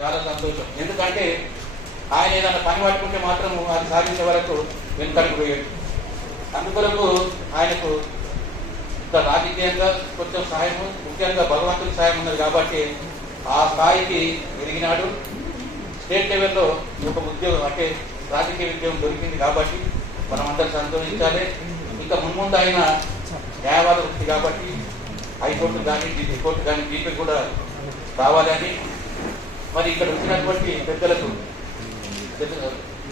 చాలా సంతోషం. ఎందుకంటే ఆయన ఏదైనా పని పట్టుకుంటే మాత్రం అది సాధించే వరకు వెనుకడుగు పోయాడు. అందుకొరకు ఆయనకు ఇంత రాజకీయంగా కొంచెం సాయము, ముఖ్యంగా భగవంతుడి సాయం ఉన్నది కాబట్టి ఆ స్థాయికి ఎదిగినాడు. స్టేట్ లెవెల్లో ఒక ఉద్యోగం అంటే రాజకీయ ఉద్యోగం దొరికింది కాబట్టి మనం అందరూ సంతోషించాలి. ఇంకా మున్ముందు ఆయన న్యాయవాద వృత్తి కాబట్టి హైకోర్టు కానీ డిస్ట్రిక్ట్ కోర్టు కానీ దీనికి కూడా రావాలని మరి ఇక్కడ వచ్చినటువంటి పెద్దలకు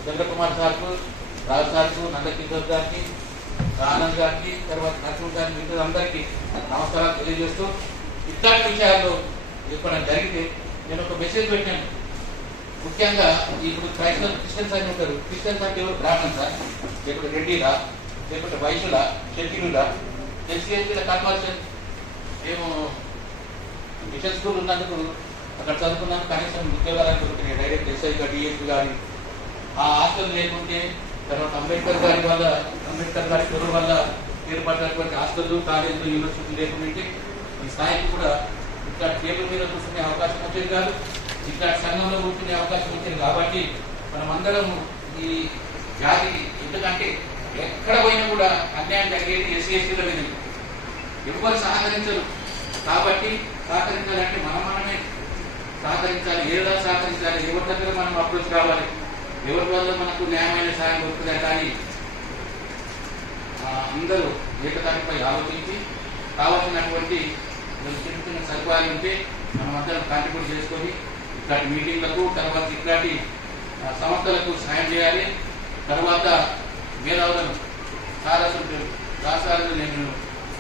చంద్రకుమార్ సార్కు, రాజు సార్కు, నందకిషోర్ గారికి, ఆనంద్ గారికి, తర్వాత నరసింహ గారికి, మిత్రులందరికీ నమస్కారాలు తెలియజేస్తూ ఇట్లాంటి విషయాల్లో చెప్పడం జరిగితే నేను ఒక మెసేజ్ పెట్టాను. ముఖ్యంగా ఇప్పుడు క్రిస్టియన్స్ అని ఉంటారు. క్రిస్టియన్స్ అంటే ఎవరు? బ్రాహ్మణ్సా, లేకపోతే రెడ్డిలా, లేకపోతే వైశ్యులా, షెట్టిలులా, ఎస్సీఎస్టీల కన్వర్షన్. మేము మిషన్ స్కూల్ ఉన్నందుకు అక్కడ చదువుకున్నాను. కనీసం ఉద్యోగాలకు దొరుకుతున్నాయి. డైరెక్ట్ ఎస్ఐగా డిఎస్పీ కానీ ఆ హాస్టల్ లేకుంటే తర్వాత అంబేద్కర్ గారి చదువు వల్ల ఏర్పడినటువంటి హాస్టల్, కాలేజీలు, యూనివర్సిటీ లేకుంటే ఈ స్థాయికి కూడా ఇట్లా టేబుల్ మీద కూర్చునే అవకాశం వచ్చేది కాదు. ఇట్లా సంఘంలో కూర్చునే అవకాశం వచ్చింది కాబట్టి మనం అందరం ఈ జాతికి, ఎందుకంటే ఎక్కడ పోయినా కూడా అన్యాయం జరిగేది ఎస్సీ ఎస్టీల మీద. ఎవరు సహకరించరు కాబట్టి సహకరించాలంటే మనమే సహకరించాలి. ఏదో సహకరించాలి. ఎవరి దగ్గర మనం అప్రోచ్ కావాలి, ఎవరి వల్ల మనకు న్యాయమైన సాయం దొరుకుతుందా కానీ అందరూ ఏకతాటిపై ఆలోచించి కావాల్సినటువంటి చిన్న చిన్న సదుపాయాలు ఉంటే మనం అందరం కాంట్రిబ్యూట్ చేసుకొని ఇట్లాంటి మీటింగ్లకు, తర్వాత ఇట్లాంటి సంస్థలకు సాయం చేయాలి. తర్వాత మేధావులను రాసాలు నేను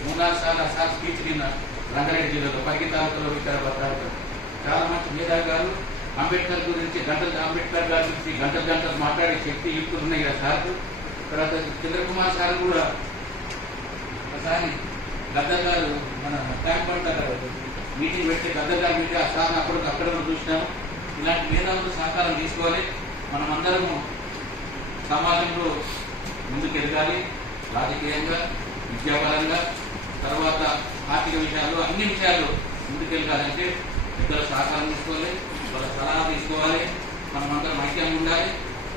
3-4 సార్లు స్పీచ్ విన్నా. రంగారెడ్డి జిల్లాలో పరిగి తాలూకాలో, వికారాబాద్ తాలూకాలో చాలా మంచి మేధావి గారు అంబేద్కర్ గురించి అంబేద్కర్ గారి గురించి గంటలు మాట్లాడే శక్తి యుక్తులు ఉన్నాయి కదా సార్. తర్వాత చంద్రకుమార్ సార్ కూడా ఒకసారి గద్దర్ గారు మన ట్యాంక్ బండ్ మీటింగ్ పెడితే గద్దర్ గారు మీటింగ్ ఆ సార్ అక్కడ చూసినాము. ఇలాంటి మేధావులతో సహకారం తీసుకోవాలి. మనం అందరము సమాజంలో ముందుకు ఎదగాలి. రాజకీయంగా, విద్యాపరంగా, తర్వాత ఆర్థిక విషయాల్లో, అన్ని విషయాల్లో ముందుకెళ్ళాలంటే పెద్దల సహకారం తీసుకోవాలి, వాళ్ళ సలహా తీసుకోవాలి. మనం అందరం ఐక్యంగా ఉండాలి.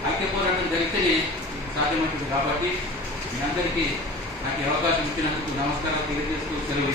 ఐక్య పోరాటం జరిగితేనే సాధ్యమవుతుంది. కాబట్టి మీ అందరికీ నాకు అవకాశం ఇచ్చినందుకు నమస్కారాలు తెలియజేస్తూ సెలవు.